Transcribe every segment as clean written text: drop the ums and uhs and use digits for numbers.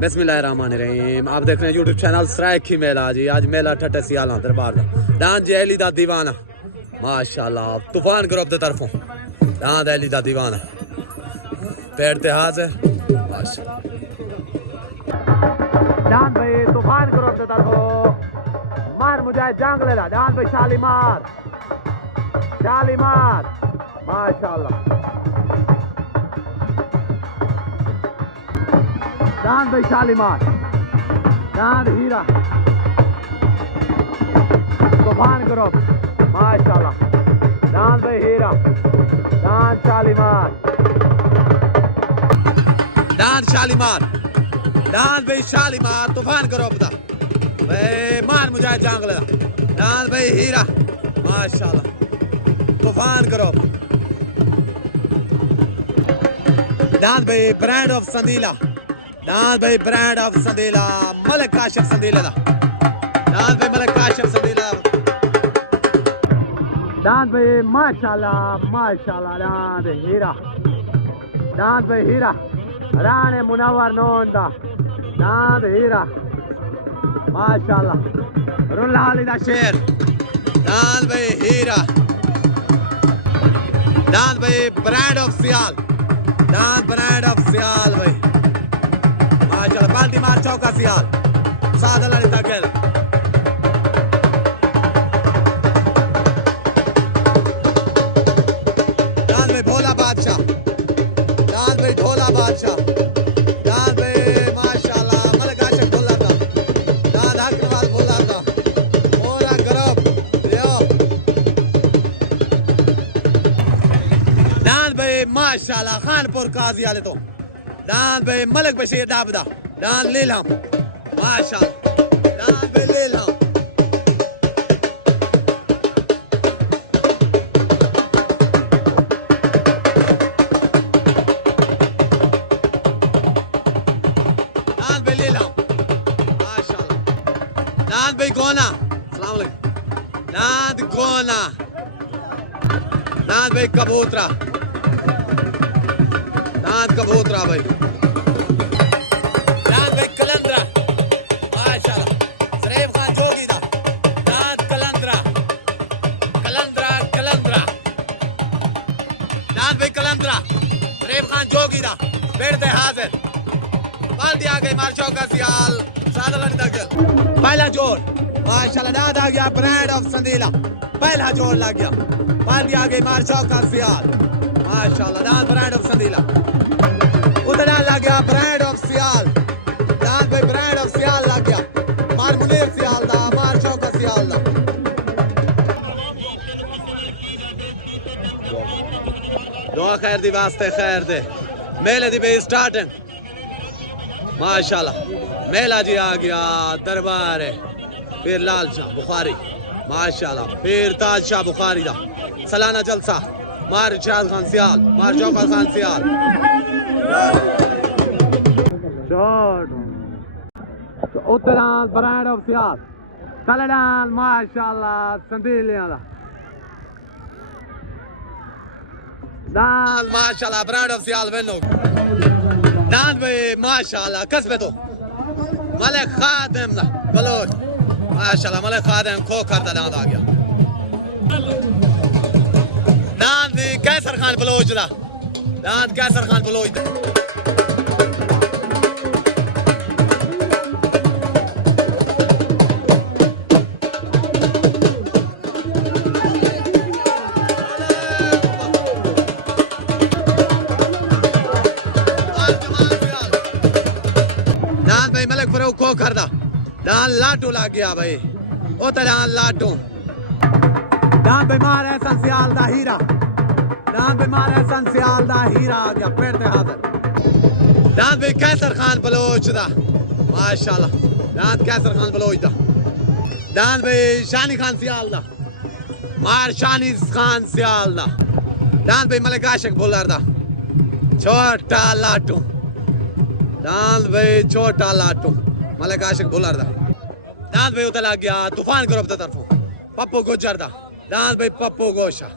बिस्मिल्लाहिर्रहमानिर्रहीम। आप देख रहे हैं यूट्यूब चैनल स्ट्राइक की मेला जी। आज मेला ठट्टे सियाला दरबार दा दान जैली दा दीवाना माशाल्लाह तूफान ग्रुप दे तरफों दान जैली दा दीवाना पेड़ ते हाजिर माशाल्लाह दान भाई तूफान ग्रुप दे तरफों मार मुजाहिद जंगले दा दान भाई शालीमार माशाल्लाह दान भाई शालीमार दान हीरा तूफान ग्रुप माशाल्लाह दान भाई हीरा दान शालीमार दान भाई शालीमार तूफान ग्रुप दा भाई मार मुजाहिद जंगले दा दान भाई हीरा माशाल्लाह तूफान ग्रुप दान भाई ब्रांड ऑफ संदीला दान भाई ब्रांड ऑफ संदीला मलिक काशिफ संदीला दान भाई मलिक काशिफ संदीला दान भाई माशाल्लाह दान भाई हीरा राणे मुनव्वर नोन दा दान हीरा माशाल्लाह रुल्लाली दा शेर दान भाई हीरा दान भाई ब्रांड ऑफ सियाल दान ब्रांड ऑफ सियाल भाई माशाल्लाह बाल्टी मार चौका सियाल सादला ने तगल दान भाई भोला बादशाह दान भाई ढोला बादशाह दान भाई माशाल्लाह मलिक काशिफ भोला दा दान हकरवाल भोला दा मोरा ग्रुप लियो दान भाई माशाल्लाह खानपुर काजी वाले तो दान भाई मलिक बशीर दाबदा दान लीलम माशाल्लाह दान भाई लीलम दान भाई लीलम माशाल्लाह दान भाई गोना अस्सलाम वालेकुम दान गोना दान भाई कबूतरा दान कबूतरा भाई दान भाई कलंदरा माशाल्लाह सरेफ खान जोगी दा दान कलंदरा दान भाई कलंदरा सरेफ खान जोगी दा पेड़ ते हाजिर बाल्टी आ गई मार चौका सियाल सादला ने तगल पहला जोर माशाल्लाह दाद आ गया ब्रांड ऑफ संदीला पहला जोर लग गया बाल्टी आ गई मार चौका सियाल माशाल्लाह दान ब्रांड ऑफ संदीला उधर लग गया ब्रांड ऑफ सियाल दान भाई ब्रांड ऑफ सियाल लग गया मार मुनीर सियाल दा मार चौका सियाल दा दुआ खैर दी वास्ते खैर दे मेले दी बे स्टार्टिंग माशाल्लाह मेला जी आ गया दरबार है फिर लाल शाह बुखारी माशाल्लाह फिर ताज शाह बुखारी दा सालाना जलसा मार इरशाद खान सियाल मार चौका खान सियाल उत्तरान ब्रांड ऑफ सियाल कलडान माशाल्लाह संदीलियां दा दान माशाल्लाह ब्रांड ऑफ सियाल वेनो दान भाई माशाल्लाह कसबे तो मलिक खादिम दा बलोच माशाल्लाह मलिक खादिम खो करता दान आ गया दान दी कैसर खान बलोच दा दान कैसर खान बलोच दा को करदा दान लाटू लग गया भाई ओ दान लाटू दान बीमार है संसियाल दा हीरा दान बीमार है संसियाल दा हीरा आ गया पेड़ ते हाजिर दान भाई कैसर खान बलोच दा माशाल्लाह दान कैसर खान बलोच दा दान भाई शानी खान सियाल दा मार शानी खान सियाल दा दान भाई मलिक काशिफ बोलर दा छोटा लाटू दान भाई छोटा लाटू मलिक काशिफ बोलर दा दान भाई उधर लग गया तूफान ग्रुप दा तरफों पप्पू गुजर दा दान भाई पप्पू गोशा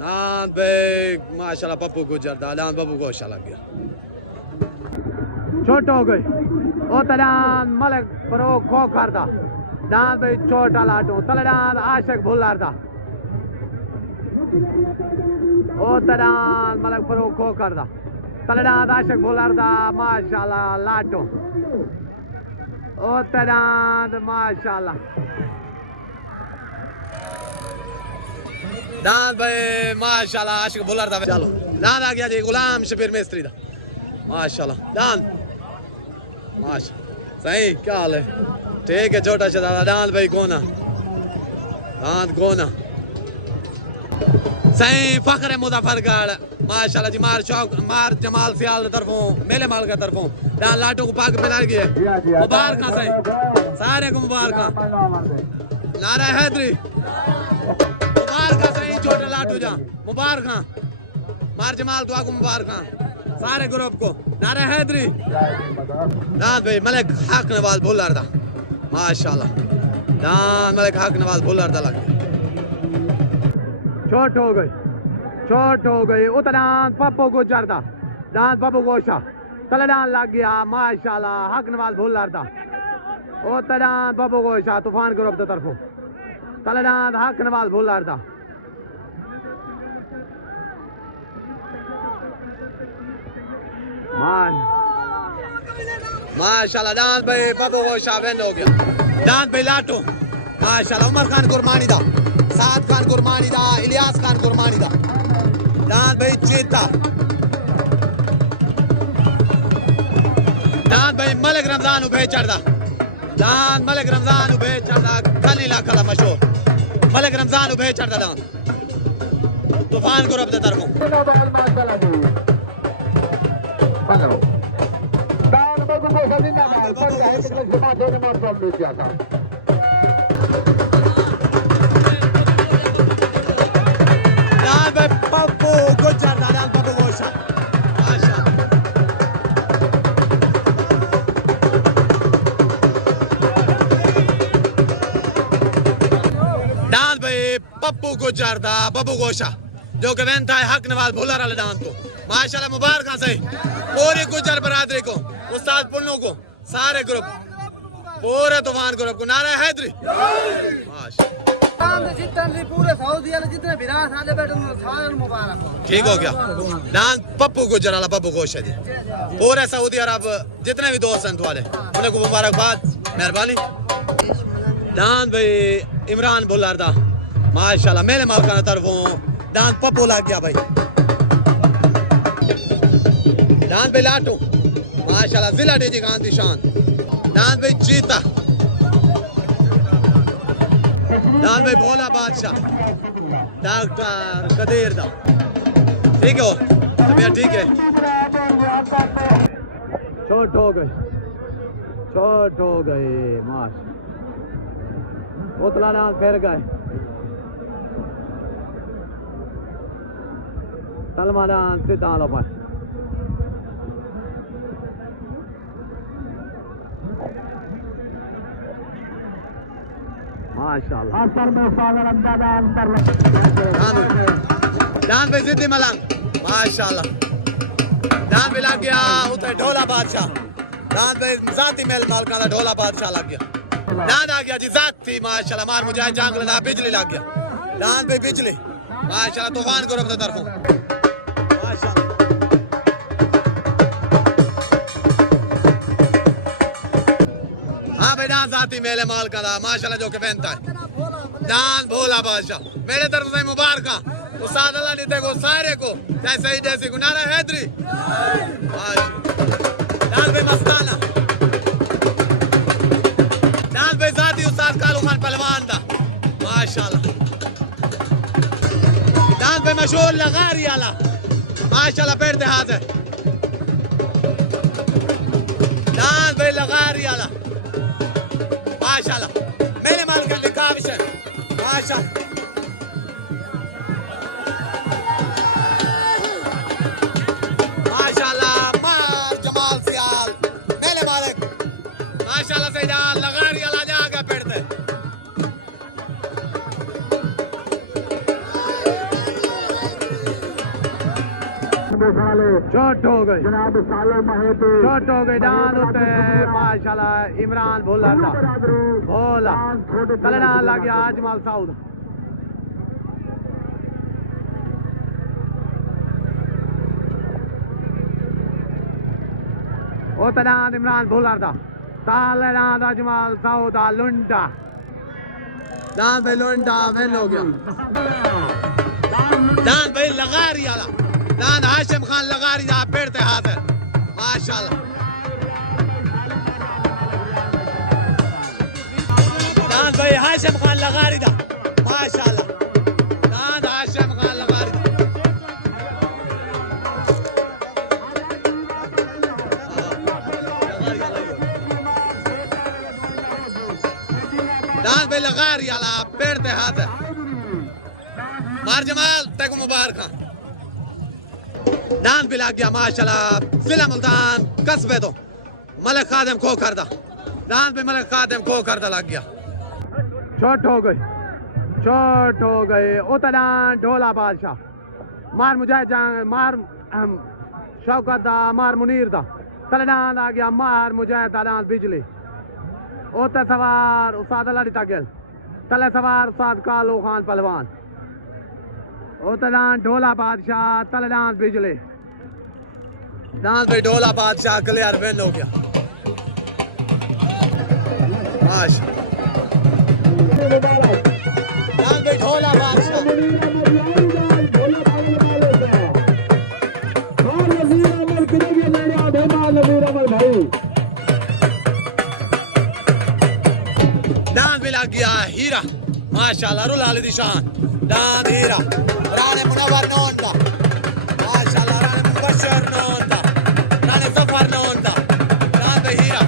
दान भाई माशाल्लाह पप्पू गुजर दा दान पप्पू गोशा लग गया छोट हो गई ओ तलान मलक परो खो करदा दान भाई छोटा लाटू तलडान आशिक भुल्लारदा ओ तलान मलक परो खो करदा तलडान आशिक भुल्लारदा माशाल्लाह लाटू ओ तलान माशाल्लाह दान भाई माशाल्लाह आशिक भुल्लारदा चलो दान आ गया जी गुलाम शबीर मिस्त्री दा माशाल्लाह दान माशा सही क्या हाल है ठीक है छोटा सा दान भाई कोना दान कोना सही फखर मुजफ्फरगढ़ माशाल्लाह जी मार चौक मार जमाल सियाल तरफों मेले माल का तरफों दान लाटों को पाक पहना गया मुबारक सही सारे को मुबारक नारा हैदरी मुबारक सही छोटे लाटू जा मुबारक मार जमाल दुआ को मुबारक सारे ग्रुप को नारा हैदरी दान भाई मलिक हक नवाज भुल्लारदा माशाल्लाह दान मलिक हक नवाज भुल्लारदा लग छोट हो गई उतरान पप्पू को चढ़दा दान पप्पू गोशा तलडान लग गया माशाल्लाह हक नवाज भुल्लारदा उतरान पप्पू गोशा तूफान ग्रुप की तरफों तलडान हक नवाज भुल्लारदा माशाल्लाह दान भाई बाबू को शाबेंद हो गया दान भाई लाटू माशाल्लाह उमर खान कुरमानी दा साद खान कुरमानी दा इलियास खान कुरमानी दा दान भाई चीता दान भाई मलिक रमजान उभे चढ़दा दान मलिक रमजान उभे चढ़दा कली लाखला मशहूर मलिक रमजान उभे चढ़दा दान तूफान ग्रुप दे तरफों पप्पू गुजर दादा पप्पू गोशा दान भाई पप्पू गुजर दा पप्पू गोशा जो कि वेंता है हक नवाज भुल्लार वाले दान तो माशाल्लाह मुबारक सही पूरी गुजर बरादरी को उस्ताद पुन्नों को सारे ग्रुप पूरे तूफान ग्रुप को नारा हैदरी पूरे सऊदी जितने ठीक हो गया दान पप्पू गुजर वाला पप्पू गोश है जी पूरे सऊदी अरब जितने भी दोस्त हैं वाले उन्हें को मुबारकबाद मेहरबानी दान भाई इमरान भुल्लारदा माशाल्लाह मेरे मालकान तरफों दान पप्पू लग गया भाई दान भाई लाटू माशाल्लाह जिला डीजी खान दी शान दान भाई चीता दान भाई भोला बादशाह डॉक्टर कदीर दा ठीक हो तबीयत ठीक है छोट हो गए माश उतला ना फिर गए सलमान सीधा लो पर माशाल्लाह दान पे सिद्धि मलंग माशाल्लाह दान पे लग गया उधर ढोला बादशाह दान पे जाती मेल माल का ढोला बादशाह लग गया दान आ गया जी जाती माशाल्लाह मार मुझे जांगल ना बिजली लग गया दान पे बिजली माशाल्लाह तूफान ग्रुप की तरफों माशाल्लाह हाँ भाई दान जाती मेले माल का माशाल्लाह जो के बेनता है दान भोला बादशाह मेरे तरफ से मुबारक उस्ताद अल्लाह ने देखो सारे को जैसे ही जैसे को नारा हैदरी दान भाई मस्ताना दान भाई जाती उस्ताद कालू खान पहलवान दा माशाल्लाह दान भाई मशहूर लगारी आला माशाल्लाह बैठते हाथ है दान भाई लगारी आला माशाल्लाह मेरे माल का लिखा विषय माशाल्लाह माशाल्लाह मार जमाल सियाल मेरे मालिक माशाल्लाह से जान लगारी वाला जाके बैठते चोट हो गई, चोट हो गई। डांस होते माशाल्लाह इमरान भोलर दा भोला कल डांस लग गया अजमल साउद। वो तो डांस इमरान भोलर दा ताल डांस अजमल साउद लुंडा डांस भाई लुंडा वेल हो गया। डांस भाई लगारी आला डांस हाशिम खान लगारी दा पेड़ते हाथ है माशाल्लाह। डांस भाई हाशिम खान लगारी दा माशाल्लाह। डांस हाशिम खान लगारी दा डांस भाई लगारी आला पेड़ते हाथ है मार जमाल तक मुबारक। डांस भी लग गया माशाल्लाह। जिला मुल्तान कस्बे तो मलिक खादिम खो करदा डांस भी मलिक खादिम खो करदा लग गया। चोट हो गई, चोट हो गई। उतरान ढोला बादशाह मार मुजाहिद जंग मार शौकत दा मार मुनीर दा तलडान आ गया मार मुजाहिद दा डांस बिजली। ओते सवार उस्ताद लड़ी तगल तले सवार उस्ताद कालो खान पहलवान। उतरान ढोला बादशाह तलडान बिजली डांस भाई ढोला बादशाह क्लियर विन हो गया माशा। डांस भाई ढोला बादशाह डांस भी लग गया हीरा माशाल्लाह रुल आले दी शान। डांस हीरा राणे मुनव्वर नौन दा माशाल्लाह राणे मुबशर नौन दा राणे सफर नौन दा डांस भाई हीरा।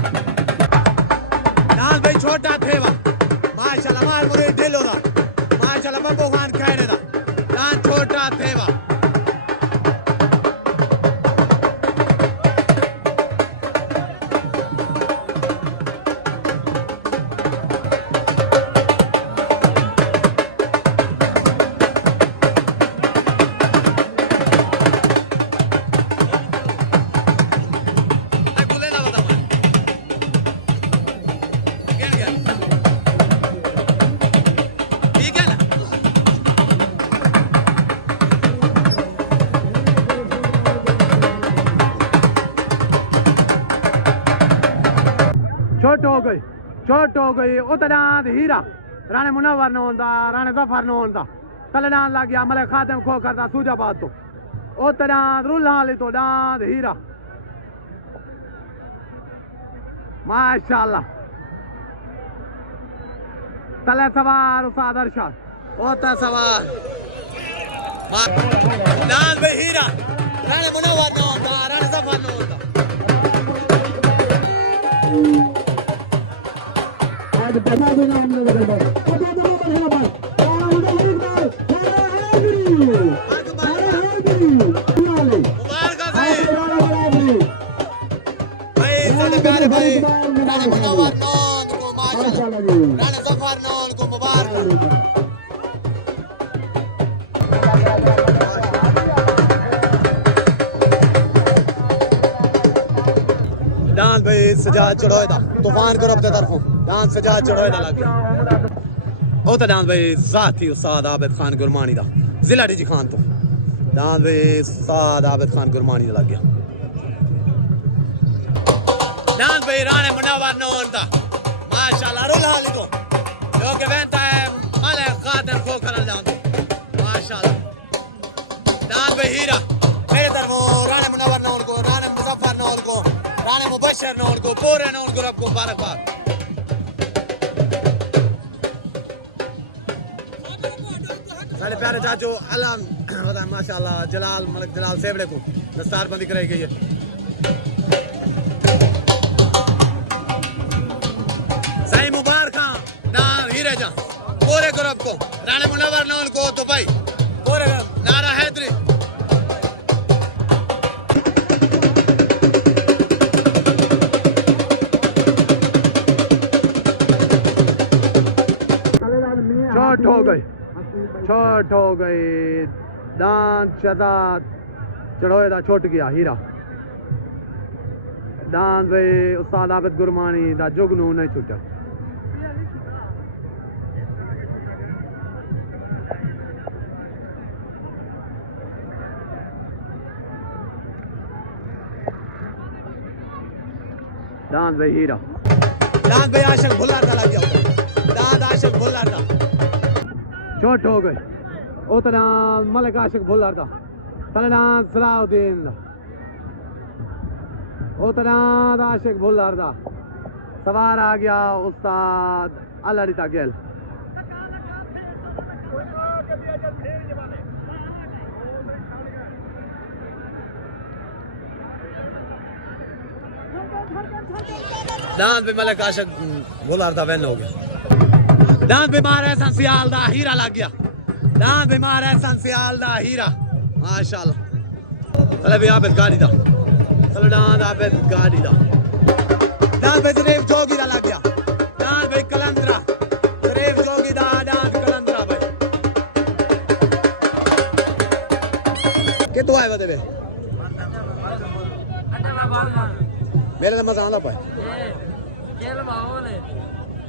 डांस भाई छोटा थेवा माशाल्लाह मार मुरे ढिलो दा माशाल्लाह बब्बू खान खैरे दा डांस छोटा थेवा। चोट हो गई, चोट हो गई। उतरान हीरा राणे मुनव्वर नौन दा राणे जफर नौन दा तलडान लग गया मलिक खादिम खो करदा सूजाबाद तो। उतरान रुल हाली तो डांस हीरा माशाल्लाह तले सवार उस्ताद अरशद ओते सवार डांस भाई हीरा राणे मुनव्वर नौन दा राणे जफर नौन दा। डांस भाई सजाद चढ़ोए दा तूफान ग्रुप के तरफों डांस सजाद चढ़ोए दा लग गया। ओ तो डांस भाई साथी उस्ताद आबिद खान गुरमानी दा जिला डीजी खान तो डांस भाई उस्ताद आबिद खान गुरमानी दा लग गया। डांस भाई राणे मुनव्वर नौन दा माशाल्लाह रुल हाली तो जो के वेंता है मलिक खादिम खो करल डांस माशाल्लाह। डांस भाई हीरा मेरे तरफों राणे मुनव्वर नौन को राणे मुजफ्फर नौन को राणे मुबशर नौन को पूरे नौन ग्रुप को मुबारकबाद। साढ़े प्यारे चाचो अलम माशाल्लाह जलाल मलिक जलाल सेवड़े को दस्तारबंदी कराई गई है। सही मुबारक नाम हीरे जा पूरे ग्रुप को राणे मुनव्वर नौन को तो भाई पूरे नारा हैदरी। चोट हो गई, चोट हो गई। डांस शहजाद चढ़ोए दा छुट गया हीरा डांस भाई उस्ताद आबिद गुरमानी दा जुगनू नहीं छुटा डांस भाई हीरा डांस भाई आशिक भुल्लर दा लग गया डांस आशिक भुल्लर दा चोट हो गई उतना मलिक आशिक भुल्लर दा तलना सलाउद्दीन दा उतना आशिक भुल्लर दा सवार आ गया उस्ताद अलड़ीता गेल डांस भी मलिक आशिक भुल्लर दा वैन हो गया डांस बीमार है संसियाल दा हीरा लग गया डांस बीमार है संसियाल दा हीरा माशाल्लाह चले भी आबिद गाड़ी दा चलो डांस आबिद गाड़ी दा डांस भाई शरीफ जोगी दा लग गया डांस भाई कलंदरा शरीफ जोगी दा डांस कलंदरा भाई कितों आए वदे मेरे तो मजा आंदा भाई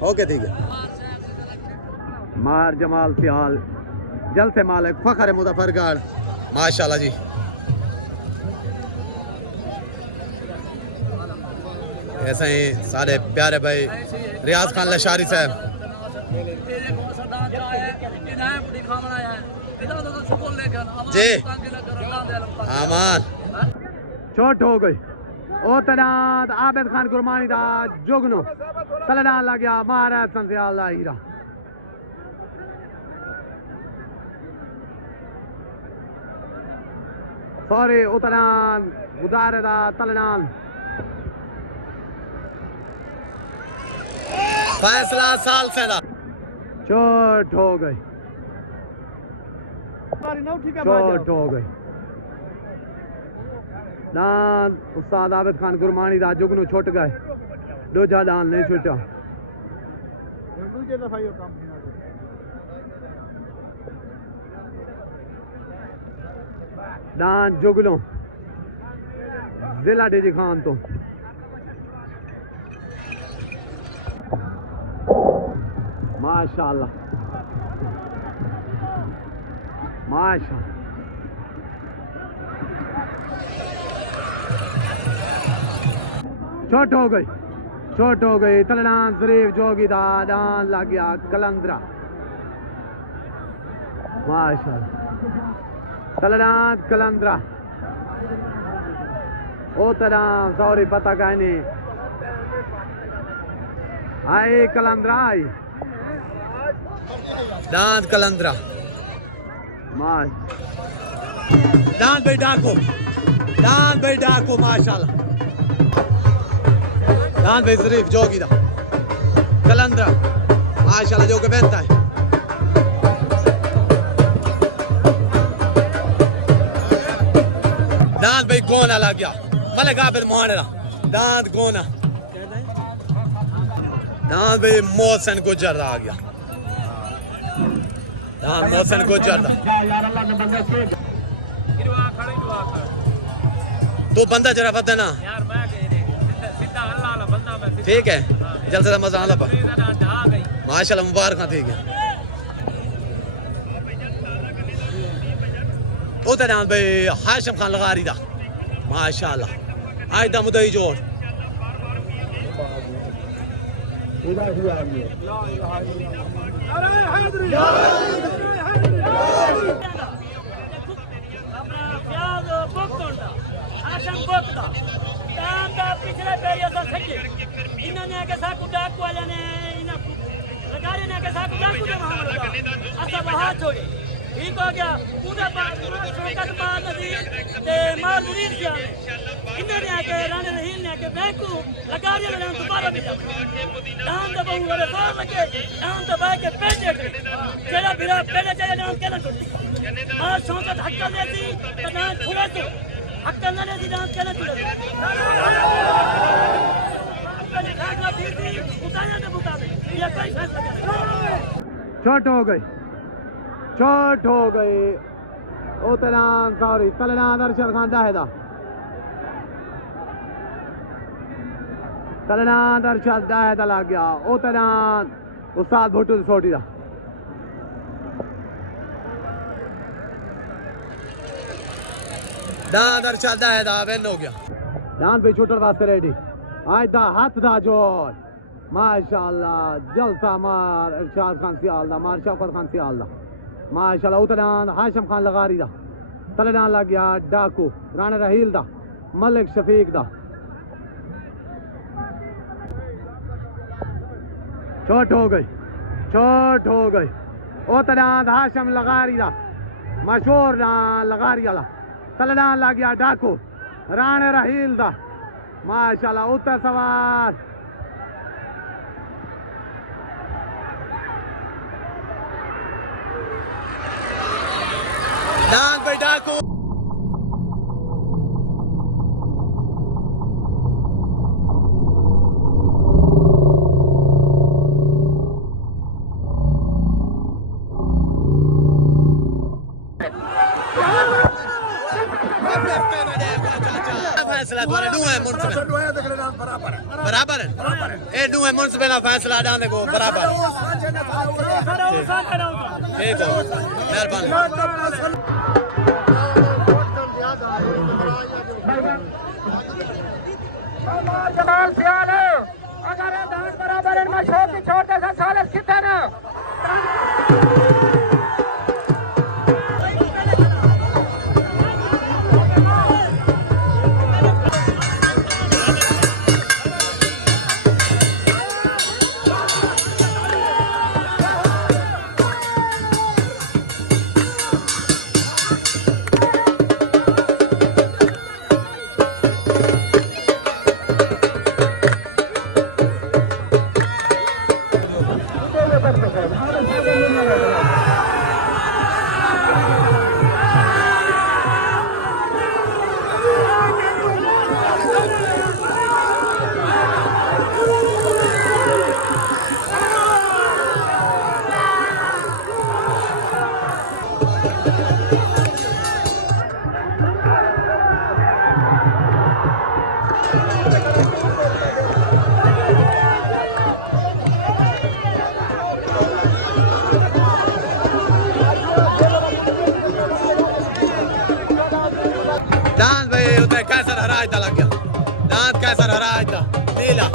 ओके ठीक है मार जमाल सियाल जल से मालिक फखर मुजफ्फरगढ़ माशाल्लाह जी ऐसे ही सारे प्यारे भाई रियाज खान लशारी साहब जी आमान चोट हो गई ओ तनाद आबिद खान गुरमानी दा जुगनो तलना लग गया महाराज संसियाल दा हीरा सॉरी उतना गुदारे दा तलनान फैसला साल से दा चोट हो गई चोट हो गई दान उस्ताद आबिद खान गुरमानी दा जुगनू छुट गए दूजा दान नहीं छुटा दान जुगनू जिला डेजी खान तो माशाल्लाह माशाल्लाह चोट हो गई तलनान शरीफ जोगी दा डान लग गया कलंदरा माशाल्लाह तलनान कलंदरा ओ तरह सॉरी पता का नहीं आई कलंदरा आई डांस कलंदरा माश डांस भाई डाको माशाल्लाह डांस भाई शरीफ जोगी दा कलंदरा माशाल्लाह जो के बेहतर है डांस भाई गोना लग गया मलिक आबिद मोहनेरा डांस गोना डांस भाई मोहसन गुजर आ गया डांस मोहसन गुजर तू बंदा जरा बता ना ठीक है जल्द से मजा आला माशाल्लाह मुबारक ठीक है उधर डांस भाई हाशिम खान लगारी दा माशाल्लाह आज दा मुदई जोड़ पिछले पेरिया सा सच्चे इन्होंने के साकू डाकू वाले ने इन्हें लगारे ने के साकू डाकू दे मामला असा वहां छोड़ी ठीक हो गया पूरा शौकत मान नजीर ते माल मुनीर जी आने इन्होंने आके राणे रहील ने के बैंकू लगारे ने दोबारा भी डांस तो बहु वाले साल लगे डांस तो बाय के पेजे चला फिरा पहले चले डांस केना छुट्टी मां शौकत हक्का लेती तो डांस छुड़ा तो हक्का न लेती डांस केना छुड़ा चोट हो गई उतरान सॉरी तलनान अरशद खान दाहिदा तलनान अरशद दाहिदा लग गया उतरान उस्ताद भुट्टू सोटी दा दान अरशद दाहिदा विन हो गया दान पे छुटन वास्ते रेडी आज दा हाथ दा जोड़ माशाअल्लाह जलसा मार इरशाद खान सियाल दा मार शौकत खान सियाल दा माशाअल्लाह उतरान हाशिम खान लगारी दा तलनान लग गया डाकू राणा रहील दा मलिक शफीक दा चोट हो गई उतरान हाशिम लगारी दा मशहूर ना लगारी वाला तलनान लग गया डाकू राणा रहील दा माशाअल्लाह उतर सवार दान पे डाकू फैसला तुम्हारे दो है मुंसिफ बराबर है ए दो है मुंसिफ ना फैसला डालने को बराबर ठीक है मेहरबानी जमाल सियाल अगर दांत बराबर इनमें शोक की छोड़ दे सालिस कितने ना दान भाई उधर कैसर हरायता लग गया दांत कैसर हरायता नीला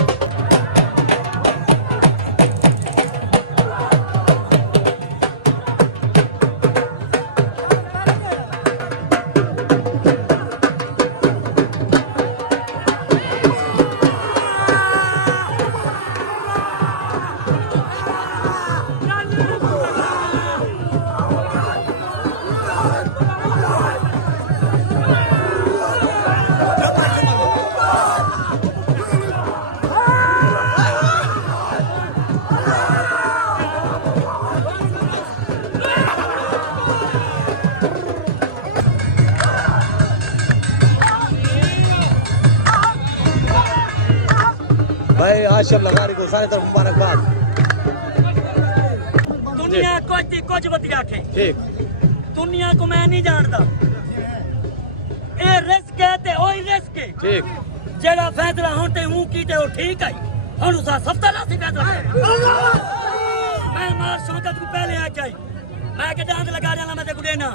भाई हाशिम लगारी को सारे तरफ मुबारकबाद दुनिया कुछ बतिया के ठीक दुनिया को मैं नहीं जानता ये रिस्क है ते ओही रिस्क है ठीक जेड़ा फैसला होते हूं कीते वो ठीक है हुन उसा सफ्ता ना सी फैसला मैं मार शौकत को पहले आ गई मैं के दांत लगा जाना मैं ते गुडे ना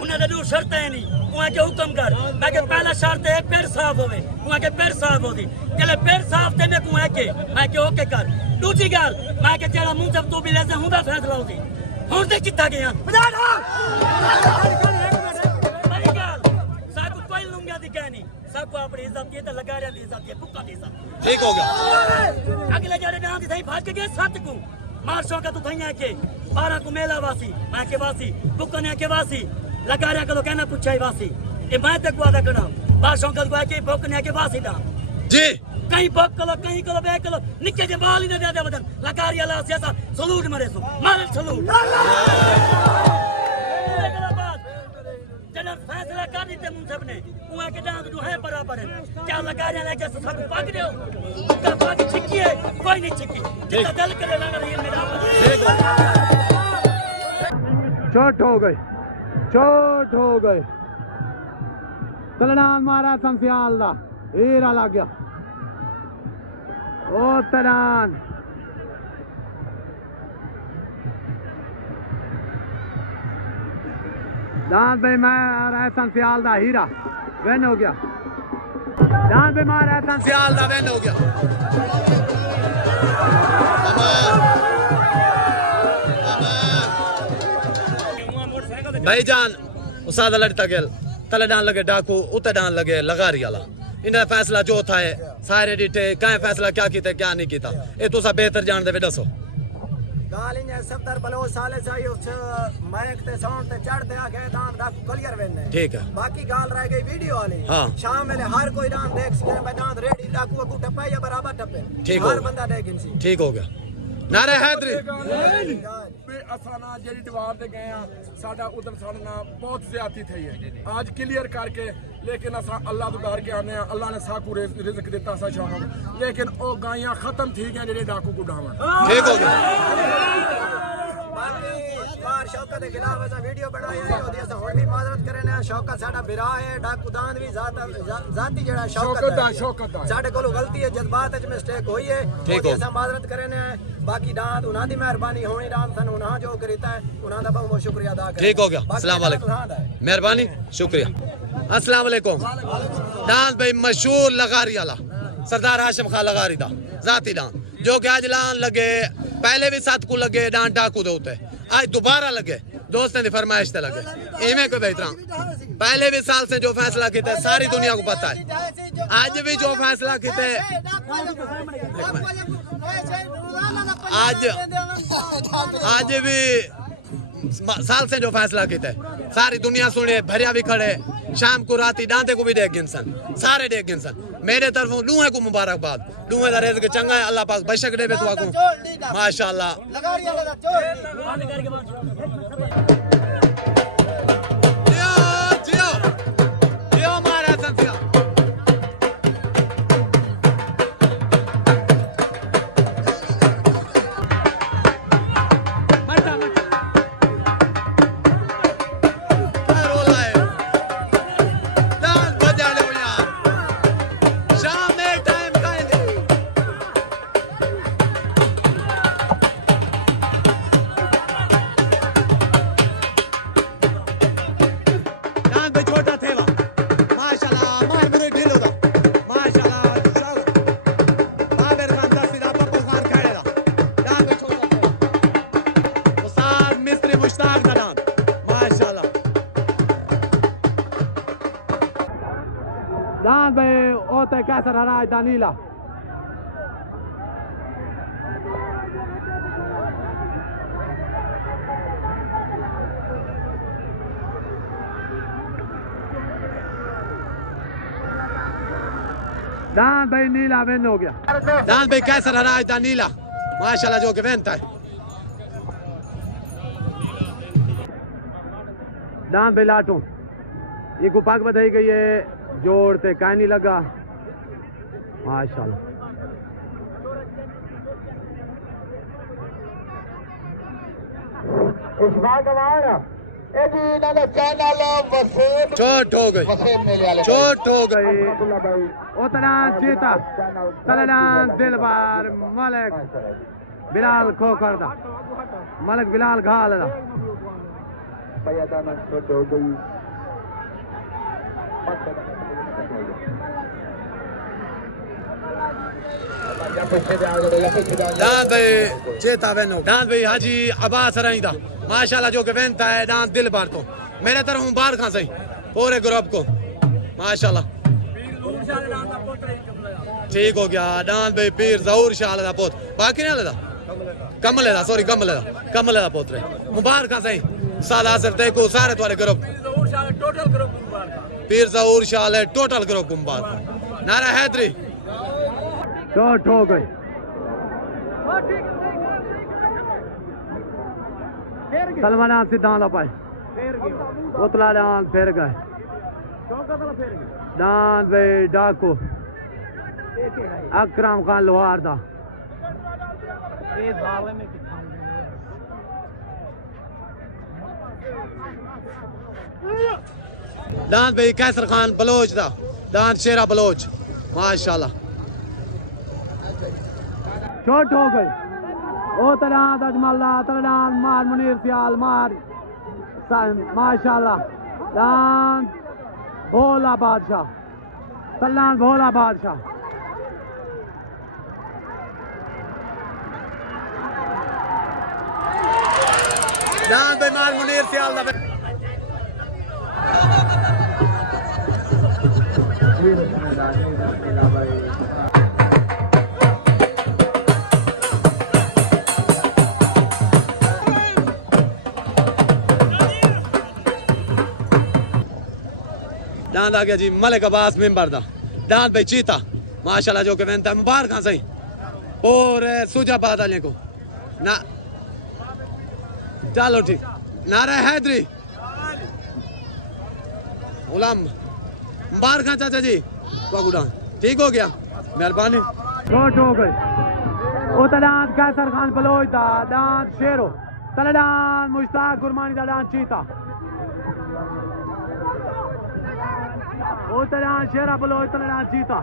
उन्हें दे दू शर्त है नहीं उहा के हुक्म कर मैं के पहला शर्त है पेड़ साफ होवे उहा के पेड़ साफ होदी चले पेड़ साफ ते मैं को है के मैं के ओके कर दूसरी गल मैं के जेड़ा मुंह जब तू भी लेसे हुंदा फैसला होदी हुन ते कित्ता गया बड़ी गल साकू कोई लूंगा दी कहनी सबको अपनी इज्जत दी ते लगा रहा दी इज्जत दी भुक्का दी इज्जत ठीक हो गया अगले जेड़े दांत सही फाट के गए 7 को मार शौकत तू थैया के 12 को मेला वासी मैं के वासी बुकने के वासी लगा रहा कलो कहना पूछा वासी ए मैं तक वादा करा मार शौकत को के बुकने के वासी दा जी कहीं बुक कलो कहीं कलो बे कलो निके जे बाल ही दे दे बदन लकारी वाला ऐसा सलूट मरे सो मार सलूट जब फैसला कर दी मुंसब ने उहा के दांत जो है बराबर है क्या लगा रहा है जैसे सब पक दो का पक छिकी है कोई नहीं छिकी जितना दल करे लग रही है मेरा चोट हो गई चोट हो गए तलडान मारा संसियाल दा हीरा लग गया ओ तलडान डान भाई मारा संसियाल दा हीरा विन हो गया डान भाई मारा संसियाल दा विन हो गया भाईजान उसादा लड़ता गेल तले डान लगे डाकू उते डान लगे लगारी वाला इनका फैसला जो था है सारे डिटे क्या फैसला क्या किया क्या नहीं किया ये तो सब बेहतर जान दे दसो गाल इन सफदर बलो साले साई उस माइक ते साउंड ते चढ़ दे आके दान डाकू क्लियर वेने ठीक है बाकी गाल रह गई वीडियो वाली हाँ। शाम में हर कोई दान देख सके भाई दान रेडी डाकू को टप्पा या बराबर टप्पे ठीक हर हो बंदा देख इनसी ठीक हो गया नारे हैदरी असा ना जी दीवार से गए साडा उधर साढ़े ना बहुत ज्यादा थी है आज क्लियर करके लेकिन असा अल्लाह तो डर के आने अल्लाह ने साकू रिज़्क दिता सा शाम लेकिन ओ गायियां खत्म थी गए जेडे डाकू को डावन ठीक हो गया बाकी बार शौकत के खिलाफ ऐसा वीडियो बनाया है और ऐसा और भी माजरत करे ने शौकत साडा बिरा है डाकू दान भी जाती जेड़ा शौकत है साडे कोलो गलती है जज्बात विच मिस्टेक हुई है ठीक हो ऐसा माजरत करे ने बाकी दान उन्हां दी मेहरबानी होनी दान सन उन्हां जो करीता है उन्हां दा बहुत शुक्रिया अदा करे ठीक हो गया अस्सलाम वालेकुम मेहरबानी शुक्रिया अस्सलाम वालेकुम डांस भाई मशहूर लगारी वाला सरदार हाशिम खान लगारी दा जाती डांस जो कि आज लान लगे पहले भी साथ को लगे डांस डाकू दे उते आज दोबारा लगे दोस्तों की फरमाइश ते लगे इवें को बेहतर पहले भी साल से जो फैसला किया सारी दुनिया को पता है आज भी जो फैसला किया आज भी साल से जो फैसला किया सारी दुनिया सुने भरिया भी खड़े शाम को राती डांते को भी देख गिनसन सारे देख गिनसन मेरे तरफों लूहे को मुबारकबाद लूहे दा रिज़्क चंगा है अल्लाह पाक बेशक दे बेतवा को माशाअल्लाह जियो जियो मारा संसिया दान भाई ओते कैसर हराज दानीला दान भाई नीला विन हो गया दान भाई कैसर हराज दानीला माशाल्लाह जो कि विनता है दान भाई लाटू ये को पाक बताई गई है जोड़ते क्या नहीं लगा माशाल्लाह चोट हो गई चोट हो गई उतना चीता तलडान दिलबार मलिक बिलाल खोकर दा मलिक बिलाल घाल दा दान भाई चेता वेनो दान भाई हाजी अब्बास रहीदा माशाल्लाह जो कि वेनता है दान दिल बार तो मेरे तरफ मुबारक खां सही पूरे ग्रुप को माशाल्लाह ठीक हो गया दान भाई पीर जहूर शाह दा पोत बाकी ना लेदा कमल दा सॉरी कमल दा पोत रे मुबारक खां सही सादा सिर्फ को सारे तुम्हारे ग्रुप पीर जहूर शाह ले टोटल ग्रुप को मुबारक नारा हैदरी चोट हो गई सलमान सिद्धांत पाए उतला डांस फिर गए डांस भाई डाकू अकरम खान लोहार दा दांत भाई कैसर खान बलोच दा दांत शेरा बलोच माशाल्लाह छोट हो गई ओ तलान अजमल्ला तलान मार मुनीर सियाल मार माशाल्लाह दांत भोला बादशाह तलान भोला बादशाह दांत भाई मार मुनीर सियाल दा दांत आ गया जी मलिक अब्बास मेंबर दा दांत भाई चीता माशाल्लाह जो के वेंता मुबारक सही और सुजा बाद वाले को ना चलो ठीक नारा हैदरी गुलाम मुबारक चाचा जी बागुडा ठीक हो गया मेहरबानी छोट हो गई ओ तलान कैसर खान बलोच दा दांत शेरो तलान मुश्ताक गुरमानी दा दांत चीता ओ तलान शेरा बलोच तलान चीता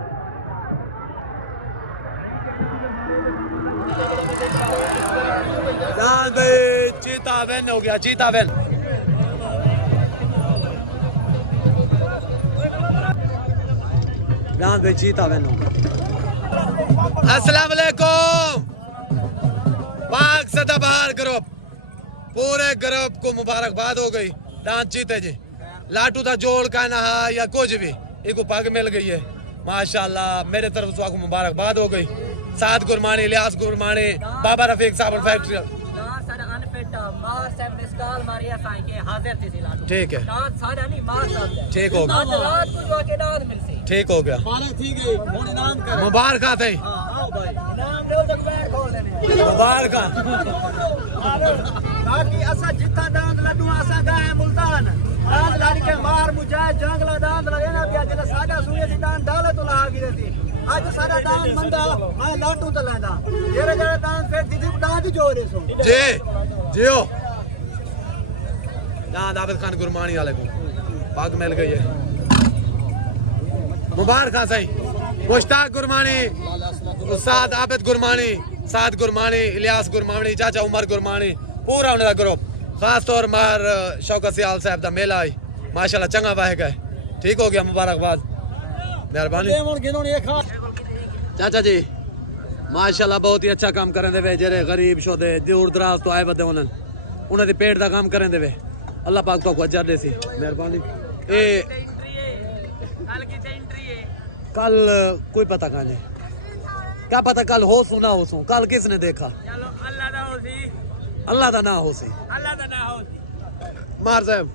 दांत भाई चीता वैन हो गया चीता वैन दांत भाई चीता वैन हो गया अस्सलाम वालेकुम पाक सदाबहार ग्रुप पूरे ग्रुप को मुबारकबाद हो गई दांत चीते जी लाटू दा जोड़ का ना या कुछ भी इनको पग मिल गई है माशाल्लाह मेरे तरफ से आपको मुबारकबाद हो गई साद गुरमानी इलियास गुरमानी बाबा रफीक साबुन फैक्ट्री ठीक है ठीक हो गया ठीक हो गया मुबारक थे मुबारक बाकी असा जितना दांत लड्डू असा गए मुल्तान दांत लाड़ी के मार मुजाहिद जंगला दांत लगे ना पिया जिला सादा सुने सी दांत डाले तो ला गिरे थी आज सारा दांत मंदा मैं लाटू तो लेंदा जेरे जेरे दांत फेट दी दांत जोरे सो जी जियो दांत आबिद खान गुरमानी वाले को पग मिल गई है मुबारक सही मुश्ताक गुरमानी उस्ताद आबिद गुरमानी साद गुरमानी इलियास गुरमानी चाचा उमर गुरमानी पूरा उनका ग्रुप खास तौर मार शौकत सियाल साहब दा मेला आई माशाल्लाह चंगा वाह गए ठीक हो गया मुबारकबाद मेहरबानी चाचा जी माशाल्लाह बहुत ही अच्छा काम करें दे जेरे गरीब शोदे दूर दराज तो आए बदे उन्हें पेट का काम करें दे अल्लाह पाक तो अजर दे सी मेहरबानी ए कल कोई पता कहां है क्या पता कल हो सुना हो सो कल किसने देखा चलो अल्लाह दा हो सी अल्लाह दा ना हो सी अल्लाह दा ना हो सी मार साहब